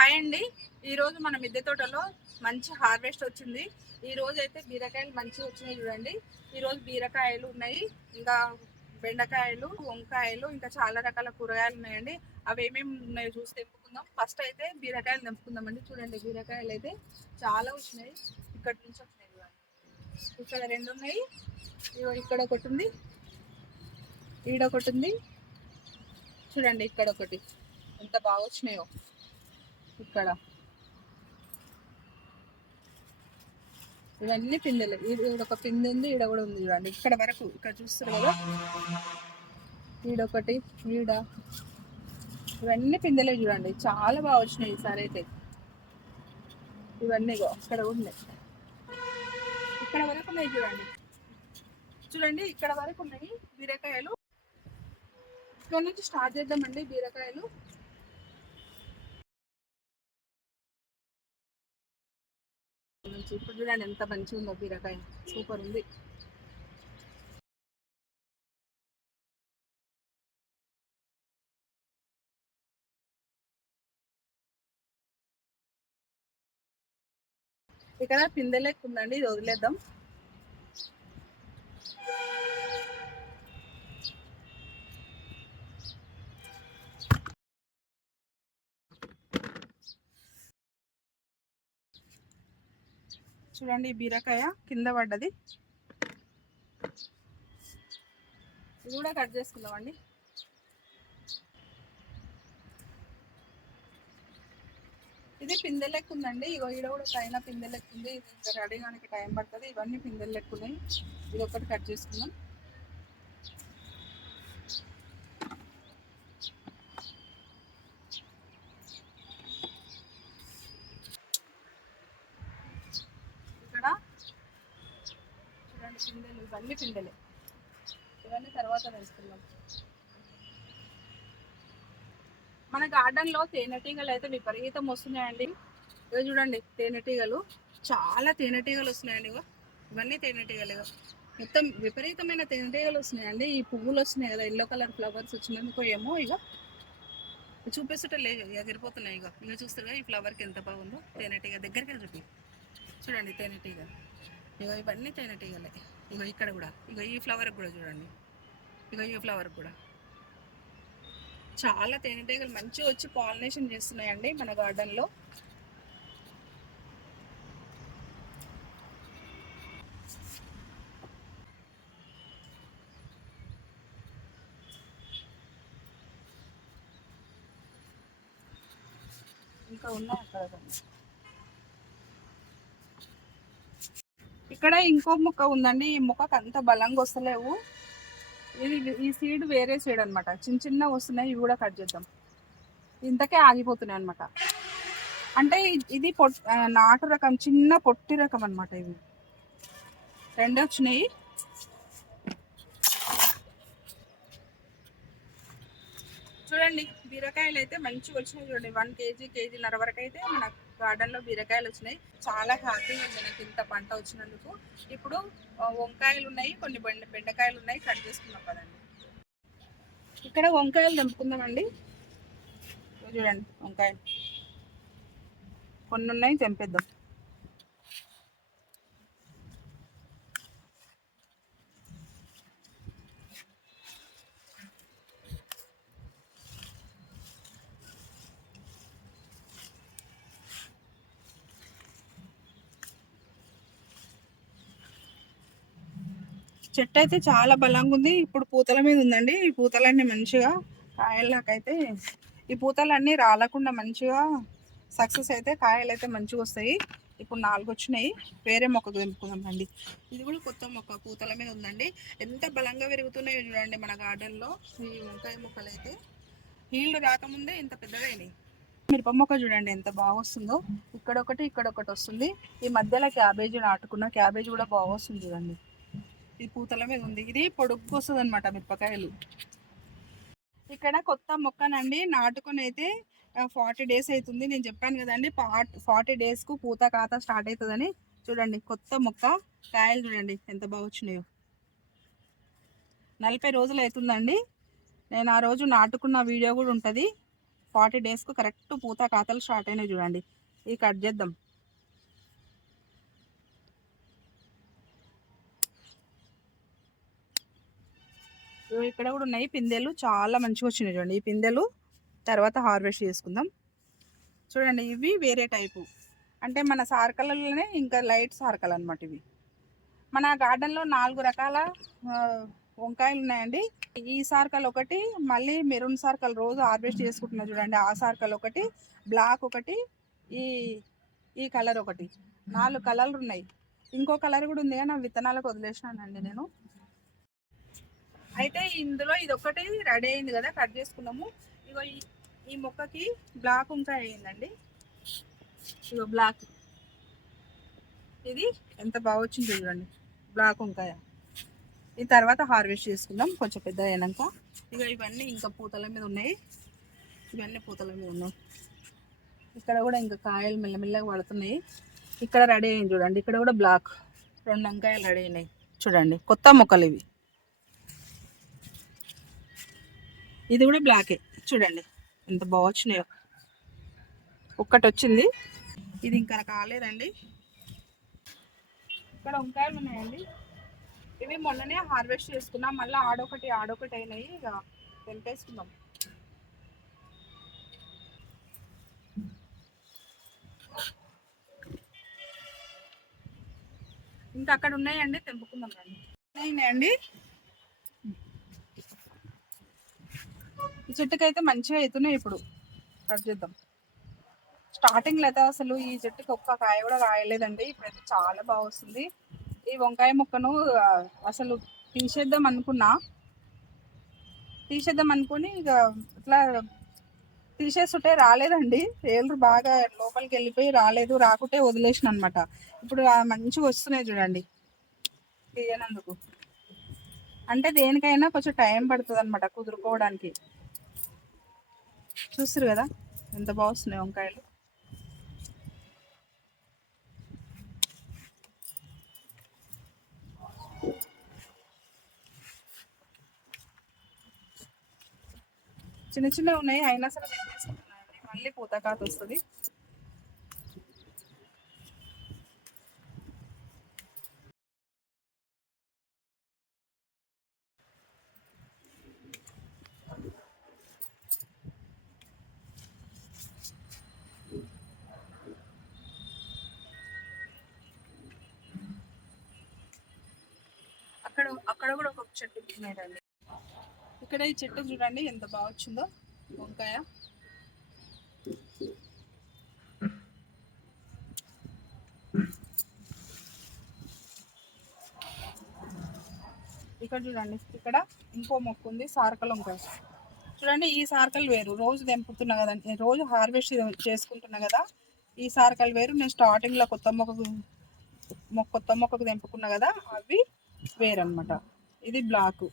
Hi అండి. ఈరోజు మన మిద్దె తోటలో మంచి హార్వెస్ట్ వచ్చింది. ఈ రోజు అయితే బీరకాయలు మంచిగా వచ్చినాయి చూడండి. ఈరోజు బీరకాయలు ఉన్నాయి. ఇంకా బెండకాయలు వంకాయలు ఇంకా చాలా రకాల కూరగాయలు ఉన్నాయండి. అవి ఏమేమి ఉన్నాయో చూసి తెంపుకుందాం. ఫస్ట్ అయితే బీరకాయలు తెంపుకుందామండి. చూడండి బీరకాయలు అయితే చాలా వచ్చినాయి. ఇక్కడ నుంచి వచ్చినాయి చూడండి. ఇక్కడ రెండు ఉన్నాయి. ఇగో ఇక్కడ ఒకటి ఉంది. ఈడ ఒకటి ఉంది. చూడండి ఇక్కడ ఒకటి. ఎంత బాగా వచ్చినాయో. ఇక్కడ. ఇవన్నీ పిందెలు. ఇది ఈడ ఒక పిందె ఉంది ఈడ కూడా ఉంది చూడండి. ఇక్కడ వరకు ఇక్కడ చూస్తారు కదా? ఈడొకటి ఈడ. ఇవన్నీ పిందెలే చూడండి. చాలా బాగా వచ్చినాయి ఈసారి అయితే. ఇవన్నీ ఇక్కడ ఉన్నాయి. ఇక్కడ వరకు ఉన్నాయి చూడండి. చూడండి ఇక్కడ వరకు ఉన్నాయి బీరకాయలు. ఇక్కడ నుంచి స్టార్ట్ చేద్దామండి బీరకాయలు. నుంచి. ఇప్పుడు చూడండి ఎంత మంచిగా ఉందో బీరకాయ సూపర్ ఉంది. ఇక్కడ పిందెలెక్కు ఉందండి ఇది వదిలేద్దాం. చూడండి ఈ బీరకాయ కింద పడ్డది. ఇది కూడా కట్ చేసుకుందామండి ఇది పిందె లెక్క ఉందండి. ఇగో ఈడ కూడా పైన పిందె లెక్క ఉంది. ఇది ఇంకా రెడీ కానికి టైం పడుతుంది. ఇవన్నీ పిందెలు లెక్క ఉన్నాయి. ఇది ఒకటి కట్ చేసుకుందాం ఇక్కడ చూడండి పిందెలు ఇవన్నీ పిందెలే ఇవన్నీ తర్వాత వేసుకుందాం గార్డెన్లో తేనెటీగలు అయితే విపరీతం వస్తున్నాయండి. ఇవి చూడండి తేనెటీగలు చాలా తేనెటీగలు వస్తున్నాయండి ఇగో. ఇవన్నీ తేనెటీగలు ఇగో. మొత్తం విపరీతమైన తేనెటీగలు వస్తున్నాయండి. ఈ పువ్వులు వస్తున్నాయి కదా ఎల్లో కలర్ ఫ్లవర్స్ వచ్చినందుకు ఏమో ఇక చూపిస్తుంటే లేదు ఎగిరిపోతున్నాయి ఇక ఇక చూస్తారుగా ఈ ఫ్లవర్కి ఎంత బాగుందో. తేనెటీగ దగ్గరికి చూపి. చూడండి తేనెటీగ ఇగో ఇవన్నీ తేనెటీగలే ఇక ఇక్కడ కూడా. ఇక ఈ ఫ్లవర్కి కూడా చూడండి. ఇక ఈ ఫ్లవర్కి కూడా. చాలా తేనెటీగలు మంచిగా వచ్చి పాలినేషన్ చేస్తున్నాయండి మన గార్డెన్లో ఇంకా ఉన్నాయి అక్కడ ఇక్కడ ఇంకో మొక్క ఉందండి ఈ మొక్కకు అంత బలంగా వస్తలేవు. ఇది ఈ సీడ్ వేరే సీడ్ అన్నమాట. చిన్న చిన్న వస్తున్నాయి ఇవి కూడా కట్ చేద్దాం. ఇంతకే ఆగిపోతున్నాయి అన్నమాట. అంటే ఇది పొట్ నాటు రకం చిన్న పొట్టి రకం అన్నమాట ఇవి. రెండే వచ్చినాయి. చూడండి బీరకాయలు అయితే మంచిగా వచ్చినాయి చూడండి. వన్ కేజీ కేజీన్నర వరకు అయితే మనకు గార్డెన్లో బీరకాయలు వచ్చినాయి. చాలా హ్యాపీగా ఉంది నాకు ఇంత పంట వచ్చినందుకు. ఇప్పుడు వంకాయలు ఉన్నాయి కొన్ని బెండ బెండకాయలు ఉన్నాయి కట్ చేసుకున్నాం కదండి ఇక్కడ వంకాయలు తెంపుకుందామండి. చూడండి వంకాయలు కొన్ని ఉన్నాయి తెంపేద్దాం. చెట్టు అయితే చాలా బలంగా ఉంది ఇప్పుడు పూతల మీద ఉందండి ఈ పూతలన్నీ మంచిగా కాయలకైతే ఈ పూతలన్నీ రాలకుండా మంచిగా సక్సెస్ అయితే కాయలు అయితే మంచిగా వస్తాయి ఇప్పుడు నాలుగు వచ్చినాయి వేరే మొక్క తెంపుకుందాం అండి ఇది కూడా కొత్త మొక్క పూతల మీద ఉందండి ఎంత బలంగా పెరుగుతున్నాయో చూడండి మన గార్డెన్లో. ఈ వంకాయ మొక్కలు అయితే నీళ్ళు రాకముందే ఇంత పెద్దదైనాయి మిరప మొక్క చూడండి ఎంత బాగా వస్తుందో ఇక్కడ ఒకటి ఇక్కడ ఒకటి వస్తుంది. ఈ మధ్యలో క్యాబేజీ నాటుకున్న క్యాబేజీ కూడా బాగా వస్తుంది చూడండి. ఈ పూతల మీద ఉంది. ఇది పొడుగ్గు వస్తుంది అనమాట మిరపకాయలు. ఇక్కడ కొత్త మొక్కనండి. నాటుకొని అయితే ఫార్టీ డేస్ అవుతుంది నేను చెప్పాను కదండి ఫార్టీ డేస్కు పూత ఖాతా స్టార్ట్ అవుతుందని చూడండి కొత్త మొక్క. కాయలు చూడండి ఎంత బాగా వచ్చినాయో. నలభై రోజులు అవుతుందండి. నేను ఆ రోజు నాటుకున్న వీడియో కూడా ఉంటుంది. ఫార్టీ డేస్కు కరెక్ట్ పూత ఖాతాలు స్టార్ట్ అయినాయి చూడండి. ఇవి కట్ చేద్దాం. ఇక్కడ కూడా ఉన్నాయి. పిందెలు చాలా మంచిగా వచ్చినాయి చూడండి. ఈ పిందెలు తర్వాత హార్వెస్ట్ చేసుకుందాం. చూడండి ఇవి వేరే టైపు. అంటే మన సార్కలలోనే ఇంకా లైట్ సార్కల్ అనమాట ఇవి. మన గార్డెన్లో నాలుగు రకాల వంకాయలు ఉన్నాయండి. ఈ సార్కల్ ఒకటి మళ్ళీ మెరూన్ సార్కల్ రోజు హార్వెస్ట్ చేసుకుంటున్నా చూడండి. ఆ సార్కల్ ఒకటి బ్లాక్ ఒకటి ఈ ఈ కలర్ ఒకటి. నాలుగు కలర్లు ఉన్నాయి. ఇంకో కలర్ కూడా ఉంది కానీ ఆ విత్తనాలకు వదిలేసినానండి నేను. అయితే ఇందులో ఇది ఒకటి రెడీ అయింది కదా కట్ చేసుకున్నాము. ఇగో ఈ ఈ మొక్కకి బ్లాక్ వంకాయ అయిందండి. ఇగో బ్లాక్. ఇది ఎంత బాగా వచ్చింది చూడండి. బ్లాక్ వంకాయ ఈ తర్వాత హార్వెస్ట్ చేసుకుందాం కొంచెం పెద్ద అయినాక. ఇక ఇవన్నీ ఇంకా పూతల మీద ఉన్నాయి. ఇవన్నీ పూతల మీద ఉన్నాయి. ఇక్కడ కూడా ఇంకా కాయలు మెల్లమెల్లగా పడుతున్నాయి. ఇక్కడ రెడీ అయింది చూడండి. ఇక్కడ కూడా బ్లాక్. రెండు వంకాయలు రెడీ అయినాయి. చూడండి కొత్త మొక్కలు ఇవి. ఇది కూడా బ్లాకే చూడండి ఎంత బాగా వచ్చినాయో. ఒక్కటి వచ్చింది ఇది ఇంకా కాలేదండి ఇక్కడ వంకాయలు ఉన్నాయండి. ఇవి మొన్ననే హార్వెస్ట్ చేసుకున్నాం. మళ్ళీ ఆడొకటి ఆడొకటి అయినాయి. ఇక తెంపేసుకుందాం. ఇంకా అక్కడ ఉన్నాయండి తెంపుకుందాం అండి ఉన్నాయండి. ఈ చెట్టుకి అయితే మంచిగా అవుతున్నాయి ఇప్పుడు. కట్ చేద్దాం. స్టార్టింగ్లో అయితే అసలు ఈ చెట్టుకి ఒక్క కాయ కూడా కాయలేదండి ఇప్పుడైతే చాలా బాగా వస్తుంది. ఈ వంకాయ ముక్కను అసలు తీసేద్దాం అనుకున్నా. తీసేద్దాం అనుకుని ఇక ఇట్లా తీసేస్తుంటే రాలేదండి. ఏళ్ళు బాగా లోపలికి వెళ్ళిపోయి రాలేదు. రాకుంటే వదిలేసిన అనమాట ఇప్పుడు మంచిగా వస్తున్నాయి చూడండి. తీయనందుకు. అంటే దేనికైనా కొంచెం టైం పడుతుంది అనమాట కుదురుకోవడానికి. చూస్తారు కదా? ఎంత బాగున్నాయి వంకాయలు. చిన్న చిన్నవి ఉన్నాయి అయినా సరే మళ్ళీ పూతకాత వస్తుంది అక్కడ అక్కడ కూడా ఒక చెట్టు ఉన్నాడండి. ఇక్కడ ఈ చెట్టు చూడండి ఎంత బాగా వచ్చిందో. వంకాయ. ఇక్కడ చూడండి ఇక్కడ ఇంకో మొక్క ఉంది సార్కల్ వంకాయ. చూడండి ఈ సార్కల్ వేరు. రోజు తెంపుతున్నా కదండి రోజు హార్వెస్ట్ చేసుకుంటున్నా కదా ఈ సార్కల్ వేరు. నేను స్టార్టింగ్లో కొత్త మొక్కకు మొక్క కొత్త మొక్కకు తెంపుకున్నా కదా అవి స్క్వేర్ అనమాట ఇది బ్లాక్.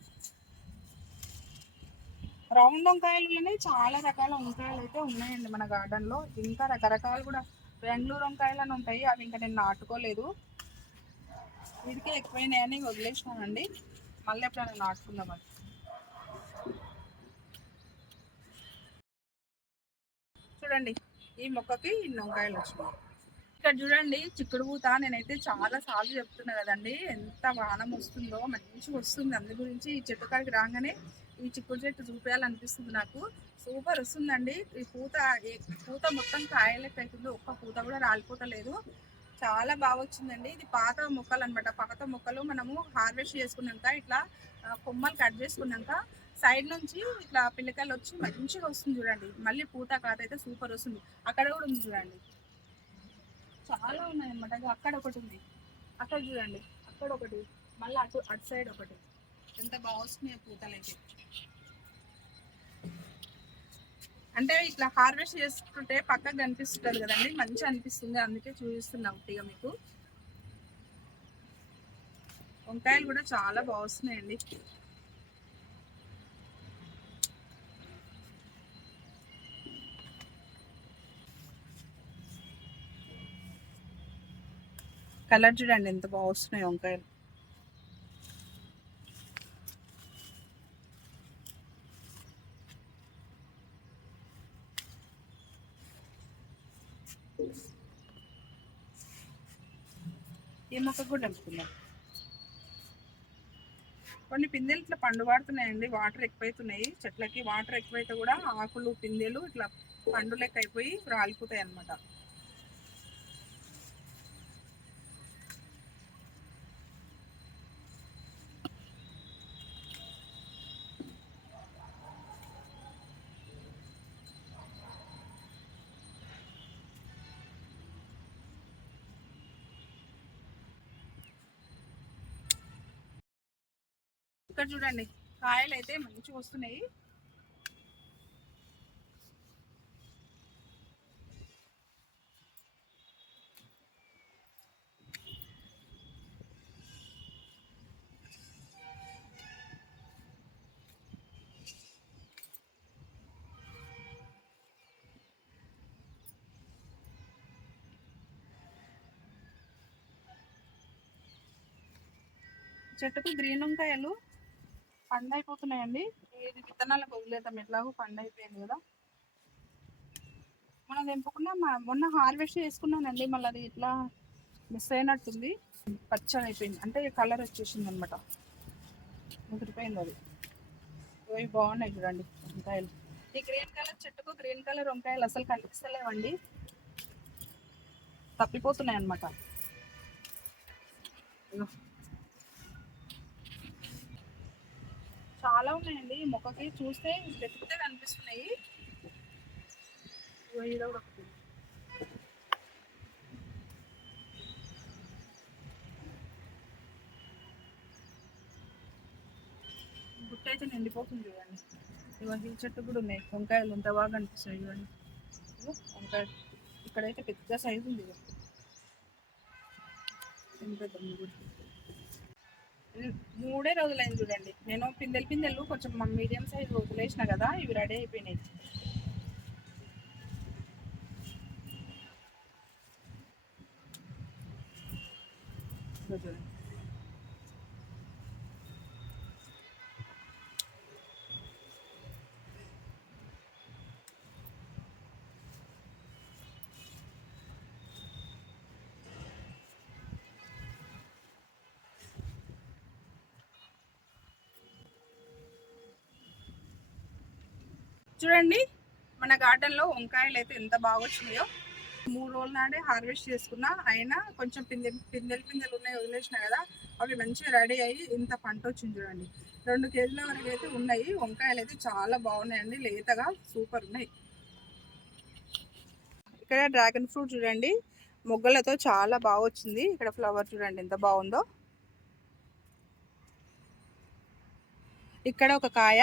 రౌండ్ వంకాయలులోనే చాలా రకాల వంకాయలు అయితే ఉన్నాయండి మన గార్డెన్లో. ఇంకా రకరకాలు కూడా బెంగళూరు వంకాయలు అని ఉంటాయి అవి ఇంకా నేను నాటుకోలేదు. వీటికే ఎక్కువైనాయని వదిలేసినానండి. మళ్ళీ ఎప్పుడైనా నాటుకుందాం చూడండి ఈ మొక్కకి ఇన్ని వంకాయలు వచ్చినాయి. ఇక్కడ చూడండి చిక్కుడు పూత నేనైతే చాలా సార్లు చెప్తున్నా కదండి ఎంత వానం వస్తుందో మంచిగా వస్తుంది. అందు గురించి ఈ చెట్టు కాడికి రాగానే ఈ చిక్కుడు చెట్టు చూపించాలనిపిస్తుంది నాకు. సూపర్ వస్తుందండి. ఈ పూత పూత మొత్తం కాయలెక్క అవుతుంది ఒక్క పూత కూడా రాలిపోతలేదు. చాలా బాగా వచ్చిందండి. ఇది పాత మొక్కలు అనమాట పాత మొక్కలు మనము హార్వెస్ట్ చేసుకున్నాక ఇట్లా కొమ్మలు కట్ చేసుకున్నాక సైడ్ నుంచి ఇట్లా పిల్లకాయలు వచ్చి మంచిగా వస్తుంది చూడండి. మళ్ళీ పూత కాత అయితే సూపర్ వస్తుంది. అక్కడ కూడా ఉంది చూడండి. చాలా ఉన్నాయి అనమాట అక్కడ ఒకటి ఉంది. అక్కడ చూడండి. అక్కడ ఒకటి. మళ్ళీ అటు అటు సైడ్ ఒకటి. ఎంత బాగా వస్తున్నాయి పూతలైతే. అంటే ఇట్లా హార్వెస్ట్ చేసుకుంటే పక్కకు కనిపిస్తుంటది కదండి. మంచి అనిపిస్తుంది. అందుకే చూపిస్తున్నాం ఉట్టిగా మీకు. వంకాయలు కూడా చాలా బాగా కలర్ చూడండి ఎంత బాగా వస్తున్నాయి వంకాయలు. ఏ మొక్క కూడా నింపుకుందాం కొన్ని పిందెలు ఇట్లా పండు పడుతున్నాయండి వాటర్ ఎక్కువైతున్నాయి. చెట్లకి వాటర్ ఎక్కువైతే కూడా ఆకులు పిందెలు ఇట్లా పండు లెక్క అయిపోయి రాలిపోతాయి అనమాట ఇక్కడ చూడండి. కాయలు అయితే మంచిగా వస్తున్నాయి. చెట్టుకు గ్రీన్ వంకాయలు పండు అయిపోతున్నాయండి ఇది విత్తనాలకు వదిలేదాం ఎట్లాగో పండు అయిపోయింది కదా. మనం తెంపుకున్నా మొన్న హార్వెస్ట్ చేసుకున్నానండి మళ్ళీ అది ఇట్లా మిస్ అయినట్టుంది. పచ్చని అయిపోయింది అంటే కలర్ వచ్చేసింది అనమాట ముదిరిపోయింది అది. ఇవి బాగున్నాయి చూడండి వంకాయలు. ఈ గ్రీన్ కలర్ చెట్టుకు గ్రీన్ కలర్ వంకాయలు అసలు కనిపిస్తలేవండి. తప్పిపోతున్నాయి అనమాట చాలా ఉన్నాయండి. ఈ మొక్కకి చూస్తే పెద్దగా కనిపిస్తున్నాయి గుట్ట అయితే నిండిపోతుంది చూడండి. ఇవన్నీ హిల్ చెట్టు కూడా ఉన్నాయి. వంకాయలు ఎంత బాగా కనిపిస్తాయి చూడండి. వంకాయ. ఇక్కడైతే పెద్ద సైజు ఉంది. ఎంత పెద్ద కూడా. మూడే రోజులైంది చూడండి. నేను పిందెలు పిందెలు కొంచెం మీడియం సైజ్ వదిలేసిన కదా ఇవి రెడీ అయిపోయినాయి. చూడండి. చూడండి మన గార్డెన్లో వంకాయలు అయితే ఎంత బాగా వచ్చినాయో మూడు రోజుల నాడే హార్వెస్ట్ చేసుకున్నా అయినా కొంచెం పిందె పిందెలు పిందెలు ఉన్నాయి వదిలేసిన కదా అవి మంచిగా రెడీ అయ్యి ఇంత పంట వచ్చింది చూడండి. రెండు కేజీల వరకు అయితే ఉన్నాయి వంకాయలు అయితే చాలా బాగున్నాయండి లేతగా సూపర్ ఉన్నాయి. ఇక్కడ డ్రాగన్ ఫ్రూట్ చూడండి మొగ్గలతో చాలా బాగా వచ్చింది ఇక్కడ ఫ్లవర్ చూడండి ఎంత బాగుందో. ఇక్కడ ఒక కాయ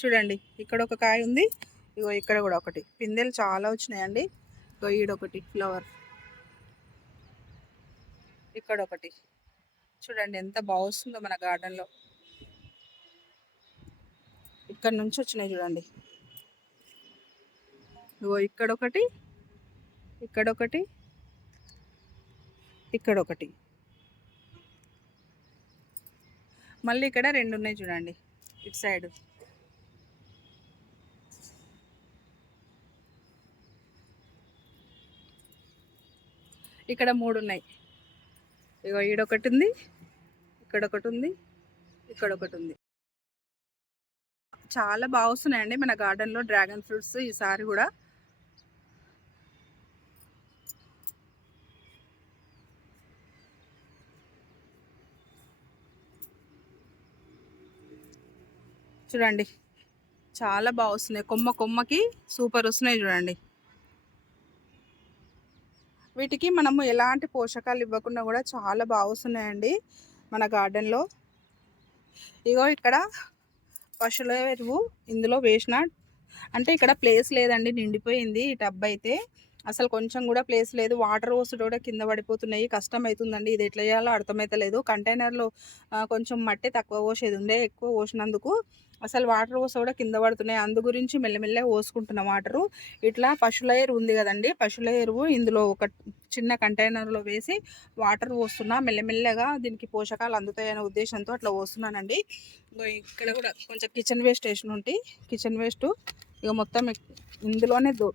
చూడండి ఇక్కడ ఒక కాయ ఉంది. ఇగో ఇక్కడ కూడా ఒకటి. పిందెలు చాలా వచ్చినాయండి. ఇగో ఈడొకటి ఫ్లవర్. ఇక్కడ ఒకటి. చూడండి ఎంత బాగుస్తుందో మన గార్డెన్లో. ఇక్కడ నుంచి వచ్చినాయి చూడండి. ఇగో ఇక్కడ ఒకటి ఇక్కడ ఒకటి ఇక్కడ ఒకటి. మళ్ళీ ఇక్కడ రెండు ఉన్నాయి చూడండి. ఇటు సైడ్. ఇక్కడ మూడు ఉన్నాయి. ఇగో ఈడొకటి ఉంది ఇక్కడ ఒకటి ఉంది ఇక్కడ ఒకటి ఉంది. చాలా బాగా వస్తున్నాయండి మన గార్డెన్లో డ్రాగన్ ఫ్రూట్స్ ఈసారి కూడా. చూడండి. చాలా బాగా వస్తున్నాయి కొమ్మ కొమ్మకి సూపర్ వస్తున్నాయి చూడండి. వీటికి మనము ఎలాంటి పోషకాలు ఇవ్వకుండా కూడా చాలా బాగా వస్తున్నాయండి మన గార్డెన్లో. ఇగో ఇక్కడ పశువుల ఎరువు ఇందులో వేసిన అంటే ఇక్కడ ప్లేస్ లేదండి నిండిపోయింది ఈ టబ్ అయితే. అసలు కొంచెం కూడా ప్లేస్ లేదు. వాటర్ పోసుడు కూడా కింద పడిపోతున్నాయి. కష్టం అవుతుందండి. ఇది ఎట్లా చేయాలో అర్థమైతలేదు. కంటైనర్లో కొంచెం మట్టి తక్కువ పోసేది ఉండే ఎక్కువ పోసినందుకు. అసలు వాటర్ పోస కూడా కింద పడుతున్నాయి. అందు గురించి మెల్లమెల్లగా పోసుకుంటున్న వాటరు. ఇట్లా పశువుల ఎరువు ఉంది కదండి. పశువుల ఎరువు ఇందులో ఒక చిన్న కంటైనర్లో వేసి వాటర్ పోస్తున్నా. మెల్లమెల్లగా దీనికి పోషకాలు అందుతాయనే ఉద్దేశంతో అట్లా పోస్తున్నానండి. ఇక్కడ కూడా కొంచెం కిచెన్ వేస్ట్ వేసిన ఉంటే. కిచెన్ వేస్ట్ ఇక మొత్తం ఇందులోనే దో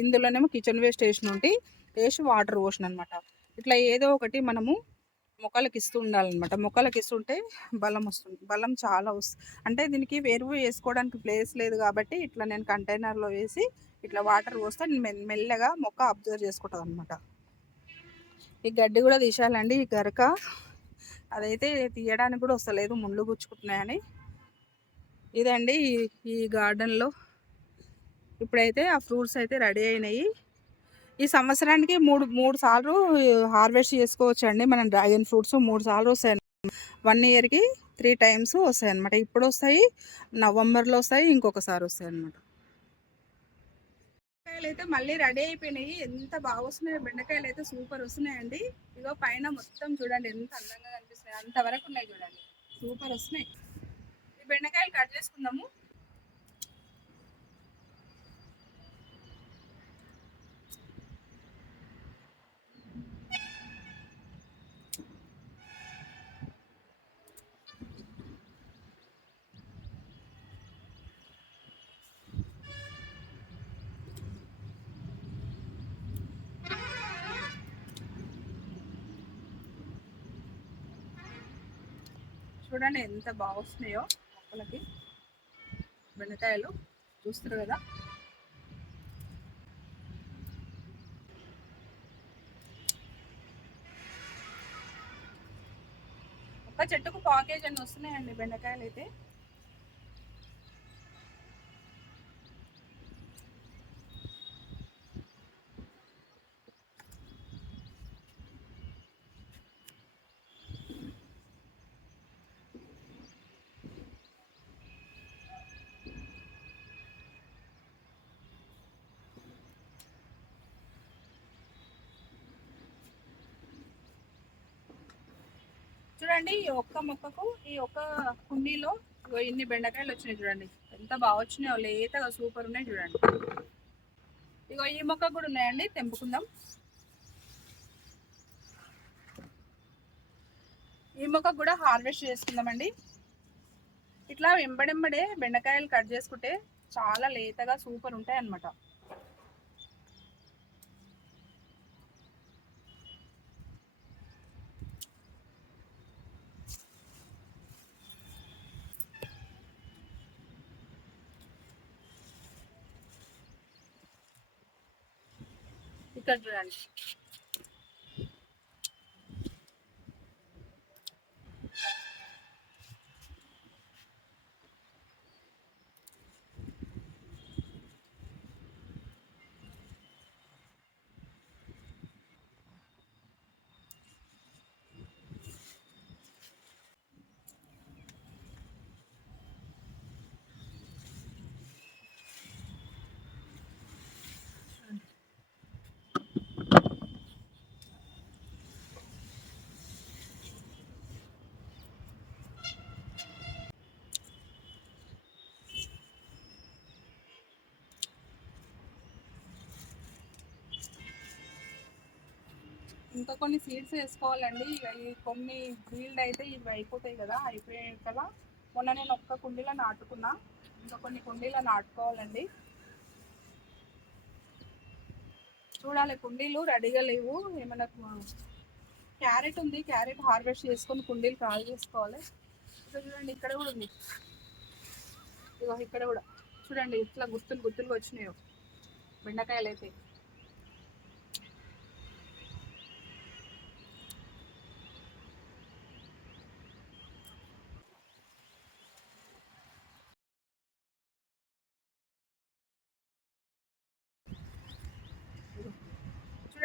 ఇందులోనేమో కిచెన్ వేస్ట్ వేసిన ఉంటే. వేసి వాటర్ పోసిన అనమాట ఇట్లా ఏదో ఒకటి మనము మొక్కలకి ఇస్తూ ఉండాలన్నమాట మొక్కలకి ఇస్తుంటే బలం వస్తుంది. బలం చాలా వస్తుంది అంటే దీనికి వేరువు వేసుకోవడానికి ప్లేస్ లేదు కాబట్టి ఇట్లా నేను కంటైనర్లో వేసి ఇట్లా వాటర్ పోస్తే మె- మెల్లగా మొక్క అబ్జర్వ్ చేసుకుంటుంది అనమాట ఈ గడ్డి కూడా తీసేయాలండి ఈ గరక. అదైతే తీయడానికి కూడా వస్తలేదు ముళ్ళు గుచ్చుకుంటున్నాయని. ఇదండి ఈ గార్డెన్లో. ఇప్పుడైతే ఆ ఫ్రూట్స్ అయితే రెడీ అయినాయి. ఈ సంవత్సరానికి మూడు మూడు సార్లు హార్వెస్ట్ చేసుకోవచ్చు అండి మనం డ్రాగన్ ఫ్రూట్స్ మూడు సార్లు వస్తాయి వన్ ఇయర్కి త్రీ టైమ్స్ వస్తాయి అనమాట ఇప్పుడు వస్తాయి నవంబర్లో వస్తాయి ఇంకొకసారి వస్తాయి అనమాట బెండకాయలు అయితే మళ్ళీ రెడీ అయిపోయినాయి. ఎంత బాగా వస్తున్నాయి బెండకాయలు అయితే సూపర్ వస్తున్నాయండి. ఇగో పైన మొత్తం చూడండి ఎంత అందంగా కనిపిస్తున్నాయి. అంతవరకు ఉన్నాయి చూడండి. సూపర్ వస్తున్నాయి. ఈ బెండకాయలు కట్ చేసుకుందాము. చూడండి ఎంత బాగా వస్తున్నాయో మొక్కలకి. బెండకాయలు చూస్తారు కదా. ఒక చెట్టుకు పాకేజ్ అని వస్తున్నాయండి బెండకాయలు అయితే చూడండి ఈ ఒక్క మొక్కకు ఈ ఒక్క కుండీలో ఇన్ని బెండకాయలు వచ్చినాయి చూడండి. ఎంత బాగా వచ్చినాయో లేతగా సూపర్ ఉన్నాయి చూడండి. ఇగో ఈ మొక్క కూడా ఉన్నాయండి తెంపుకుందాం. ఈ మొక్క కూడా హార్వెస్ట్ చేసుకుందామండి. ఇట్లా వెంబడెంబడే బెండకాయలు కట్ చేసుకుంటే చాలా లేతగా సూపర్ ఉంటాయి అన్నమాట ఇక్కడ చూడండి ఇంకా కొన్ని సీడ్స్ వేసుకోవాలండి. ఇవి కొన్ని బీల్డ్ అయితే ఇవి అయిపోతాయి కదా అయిపోయాయి కదా. మొన్న నేను ఒక్క కుండీలో నాటుకున్నా. ఇంకా కొన్ని కుండీలో నాటుకోవాలండి. చూడాలి కుండీలు రెడీగా లేవు. ఏమైనా క్యారెట్ ఉంది. క్యారెట్ హార్వెస్ట్ చేసుకొని కుండీలు కాల్ చేసుకోవాలి. ఇక్కడ చూడండి ఇక్కడ కూడా ఉంది. ఇగో ఇక్కడ కూడా. చూడండి ఇట్లా గుర్తులు గుత్తులుగా వచ్చినాయో. బెండకాయలు అయితే.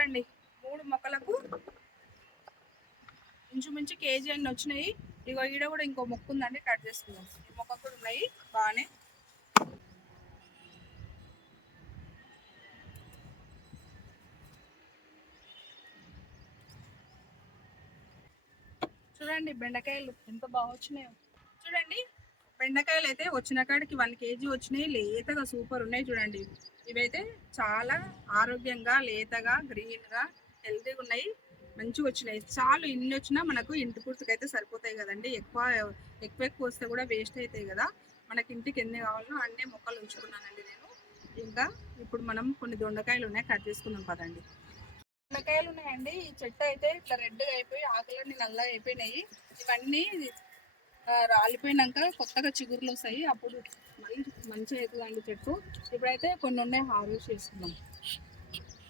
చూడండి మూడు మొక్కలకు ఇంచుమించు కేజీ అన్ని వచ్చినాయి. ఇగో ఈడ కూడా ఇంకో మొక్క ఉందండి కట్ చేసుకుందాం. ఈ మొక్క కూడా ఉన్నాయి బాగానే. చూడండి బెండకాయలు ఎంత బాగా వచ్చినాయో. చూడండి బెండకాయలు అయితే వచ్చిన కాడికి వన్ కేజీ వచ్చినాయి. లేతగా సూపర్ ఉన్నాయి చూడండి. ఇవైతే చాలా ఆరోగ్యంగా లేతగా గ్రీన్గా హెల్తీగా ఉన్నాయి. మంచిగా వచ్చినాయి. చాలు ఇన్ని వచ్చినా మనకు ఇంటి పూర్తికైతే సరిపోతాయి కదండి. ఎక్కువ ఎక్కువ ఎక్కువ వస్తే కూడా వేస్ట్ అవుతాయి కదా. మనకి ఇంటికి ఎన్ని కావాలో అన్నీ మొక్కలు ఉంచుకున్నానండి నేను. ఇంకా ఇప్పుడు మనం కొన్ని దొండకాయలు ఉన్నాయి. కట్ చేసుకుందాం పదండి. దొండకాయలు ఉన్నాయండి. ఈ చెట్టు అయితే ఇట్లా రెడ్గా అయిపోయి ఆకులన్నీ నల్లగా అయిపోయినాయి. ఇవన్నీ రాలిపోయినాక కొత్తగా చిగురులు వస్తాయి. అప్పుడు మళ్ళీ మంచిగా అవుతుందండి చెట్టు. ఇప్పుడైతే కొన్ని ఉన్నాయి హార్వెస్ట్ చేసుకున్నాం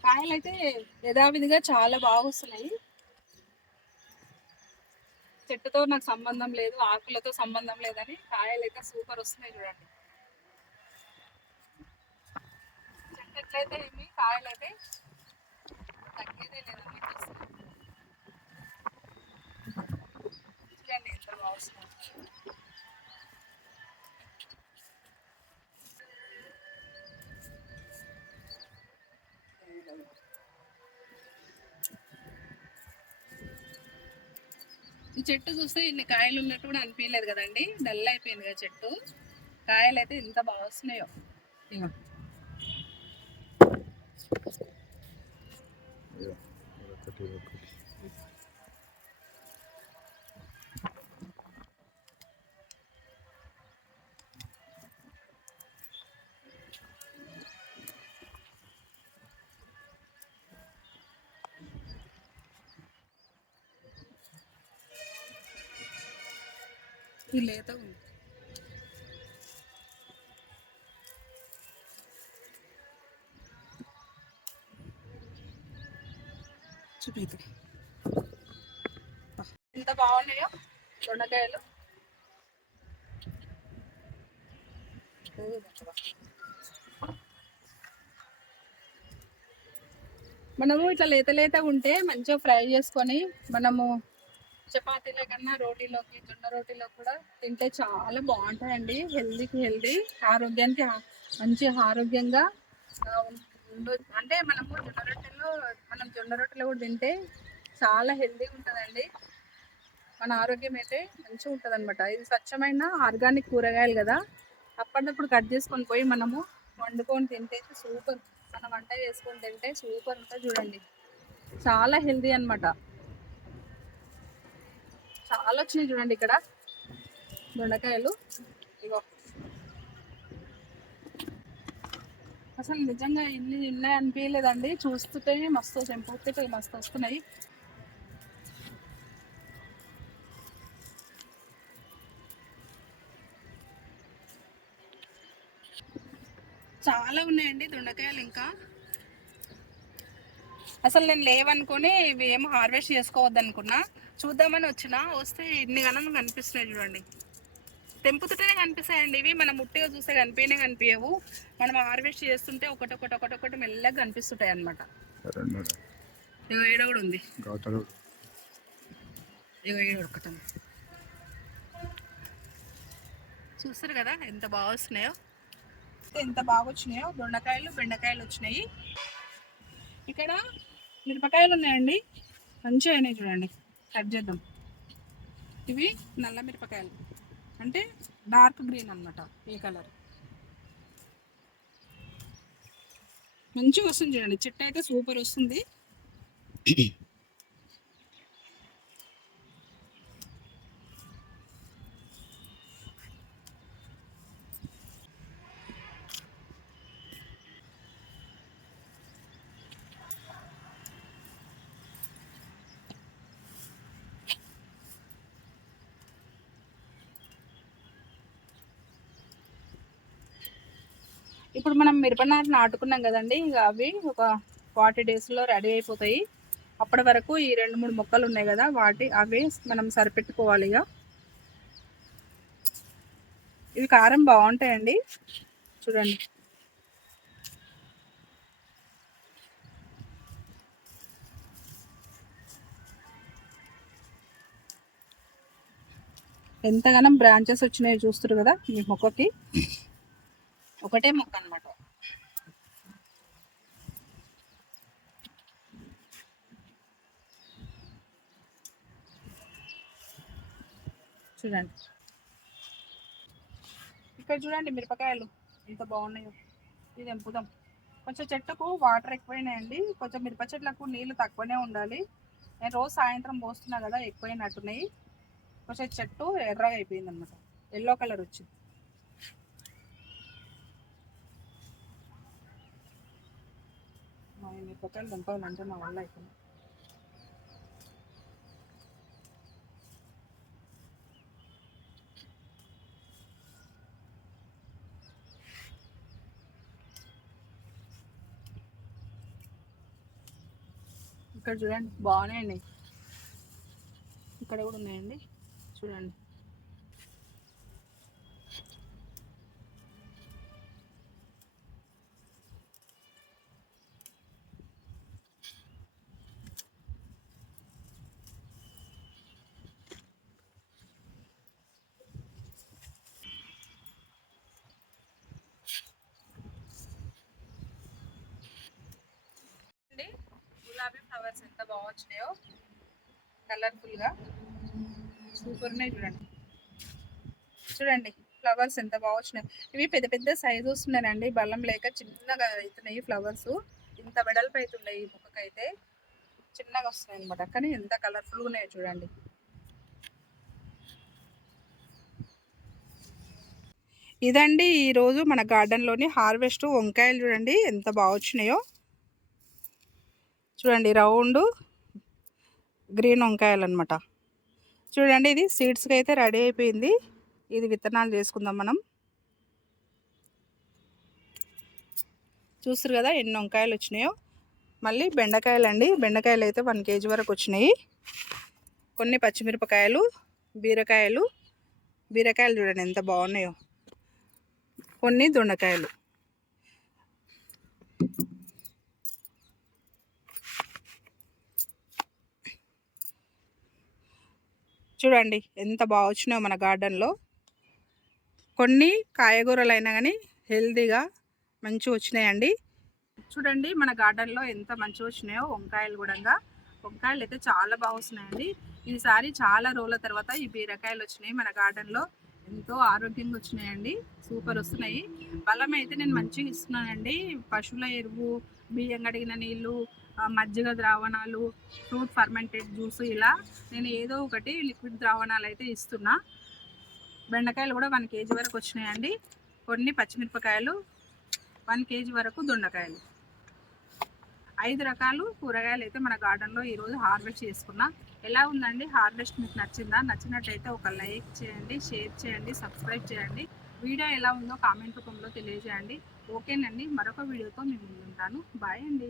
కాయలు అయితే యథావిధిగా చాలా బాగా వస్తున్నాయి. చెట్టుతో నాకు సంబంధం లేదు ఆకులతో సంబంధం లేదని కాయలు అయితే సూపర్ వస్తున్నాయి చూడండి. చెట్టు ఎట్లయితే ఏమి కాయలు అయితే తగ్గేదే లేదు చూడండి. ఎంత ఈ చెట్టు చూస్తే ఇన్ని కాయలు ఉన్నట్టు కూడా అనిపించలేదు కదండి. డల్ అయిపోయింది కదా చెట్టు. కాయలు అయితే ఎంత బాగా వస్తున్నాయో. ఇది లేత ఉంది. చూపిద్దాం. ఎంత బాగున్నాయో దొండకాయలు. మనము ఇట్లా లేత లేతగా ఉంటే మంచిగా ఫ్రై చేసుకొని మనము చపాతీల కన్నా రోటీలోకి జొన్న రోటీలో కూడా తింటే చాలా బాగుంటాయండి హెల్దీకి హెల్దీ ఆరోగ్యానికి మంచి ఆరోగ్యంగా అంటే మనము జొన్న రొట్టెలో మనం జొన్న రొట్టెలో కూడా తింటే చాలా హెల్దీగా ఉంటుందండి. మన ఆరోగ్యం అయితే మంచిగా ఉంటుంది అనమాట ఇది స్వచ్ఛమైన ఆర్గానిక్ కూరగాయలు కదా. అప్పటికప్పుడు కట్ చేసుకొని పోయి మనము వండుకొని తింటే సూపర్. మనం వంట చేసుకొని తింటే సూపర్ ఉంటుంది చూడండి. చాలా హెల్దీ అనమాట చాలా వచ్చినాయి చూడండి ఇక్కడ. దొండకాయలు. ఇగో. అసలు నిజంగా ఇన్ని ఉన్నాయి అనిపించలేదండి చూస్తుంటే మస్తు చెంపుతుంటే మస్తు వస్తున్నాయి. చాలా ఉన్నాయండి దొండకాయలు ఇంకా. అసలు నేను లేవనుకొని ఇవి ఏమో హార్వెస్ట్ చేసుకోవద్దు అనుకున్నా చూద్దామని వచ్చిన. వస్తే ఇన్ని గణం కనిపిస్తున్నాయి చూడండి. తెంపుతుంటేనే కనిపిస్తాయండి. ఇవి మనం ముట్టిగా చూస్తే కనిపించనే కనిపించవు మనం హార్వెస్ట్ చేస్తుంటే ఒకటి ఒకటి ఒకటి ఒకటి మెల్లగా కనిపిస్తుంటాయి అనమాట కూడా ఉంది. చూస్తారు కదా ఎంత బాగా వస్తున్నాయో? ఎంత బాగా వచ్చినాయో? దొండకాయలు బెండకాయలు వచ్చినాయి. ఇక్కడ మిరపకాయలు ఉన్నాయండి. మంచిగా అయినాయి చూడండి. కట్ చేద్దాం. ఇవి నల్ల మిరపకాయలు. అంటే డార్క్ గ్రీన్ అన్నమాట ఈ కలర్. మంచిగా వస్తుంది చూడండి. చెట్టు అయితే సూపర్ వస్తుంది. ఇప్పుడు మనం మిరపనారు నాటుకున్నాం కదండి ఇక అవి ఒక ఫార్టీ డేస్లో రెడీ అయిపోతాయి. అప్పటి వరకు ఈ రెండు మూడు మొక్కలు ఉన్నాయి కదా వాటి అవి మనం సరిపెట్టుకోవాలి ఇక. ఇవి కారం బాగుంటాయండి చూడండి. ఎంతగానో బ్రాంచెస్ వచ్చినాయో చూస్తారు కదా మీ మొక్కకి. ఒకటే మొక్క అనమాట చూడండి. ఇక్కడ చూడండి మిరపకాయలు ఎంత బాగున్నాయో. ఇది ఎంపుదాం కొంచెం చెట్టుకు వాటర్ ఎక్కువైనాయండి. కొంచెం మిరప చెట్లకు నీళ్ళు తక్కువనే ఉండాలి. నేను రోజు సాయంత్రం పోస్తున్నా కదా ఎక్కువైనట్టున్నాయి. కొంచెం చెట్టు ఎర్రగా అయిపోయింది అనమాట ఎల్లో కలర్ వచ్చింది. మా ఈ మిరపకాయలు మా వల్ల అయిపోయింది. ఇక్కడ చూడండి బాగున్నాయండి. ఇక్కడ కూడా ఉన్నాయండి. చూడండి అండి గులాబీ ఫ్లవర్స్ ఎంత బాగా వచ్చినాయో? కలర్ఫుల్గా. సూపర్ ఉన్నాయి చూడండి. చూడండి ఫ్లవర్స్ ఎంత బాగా వచ్చినాయి. ఇవి పెద్ద పెద్ద సైజు వస్తున్నాయండి. బలం లేక చిన్నగా అవుతున్నాయి ఫ్లవర్స్. ఇంత వెడల్పు అవుతున్నాయి ఈ మొక్కకైతే. చిన్నగా వస్తున్నాయి అనమాట కానీ ఎంత కలర్ఫుల్గా ఉన్నాయో చూడండి. ఇదండి ఈరోజు మన గార్డెన్లోని హార్వెస్ట్ వంకాయలు చూడండి. ఎంత బాగా వచ్చినాయో. చూడండి రౌండ్. గ్రీన్ వంకాయలు అనమాట చూడండి ఇది సీడ్స్కి అయితే రెడీ అయిపోయింది. ఇది విత్తనాలు చేసుకుందాం మనం. చూస్తారు కదా ఎన్ని వంకాయలు వచ్చినాయో. మళ్ళీ బెండకాయలు అండి. బెండకాయలు అయితే వన్ కేజీ వరకు వచ్చినాయి. కొన్ని పచ్చిమిరపకాయలు బీరకాయలు. బీరకాయలు చూడండి ఎంత బాగున్నాయో. కొన్ని దొండకాయలు. చూడండి ఎంత బాగా వచ్చినాయో మన గార్డెన్లో. కొన్ని కాయగూరలు అయినా కానీ హెల్తీగా మంచిగా వచ్చినాయండి. చూడండి మన గార్డెన్లో ఎంత మంచిగా వచ్చినాయో వంకాయలు కూడా వంకాయలు అయితే చాలా బాగా వస్తున్నాయండి. ఈసారి చాలా రోజుల తర్వాత ఈ బీరకాయలు వచ్చినాయి మన గార్డెన్లో. ఎంతో ఆరోగ్యంగా వచ్చినాయండి. సూపర్ వస్తున్నాయి. బలం అయితే నేను మంచిగా ఇస్తున్నానండి. పశువుల ఎరువు బియ్యం కడిగిన నీళ్ళు మజ్జిగ ద్రావణాలు ఫ్రూట్ ఫర్మెంటెడ్ జ్యూస్ ఇలా నేను ఏదో ఒకటి లిక్విడ్ ద్రావణాలు అయితే ఇస్తున్నా. బెండకాయలు కూడా వన్ కేజీ వరకు వచ్చినాయండి. కొన్ని పచ్చిమిరపకాయలు వన్ కేజీ వరకు దొండకాయలు. ఐదు రకాలు కూరగాయలు అయితే మన గార్డెన్లో ఈరోజు హార్వెస్ట్ చేసుకున్నా. ఎలా ఉందండి? హార్వెస్ట్ మీకు నచ్చిందా? నచ్చినట్టయితే ఒక లైక్ చేయండి షేర్ చేయండి సబ్స్క్రైబ్ చేయండి. వీడియో ఎలా ఉందో కామెంట్ రూపంలో తెలియజేయండి. ఓకేనండి. మరొక వీడియోతో మేము ముందుంటాను. బాయ్ అండి.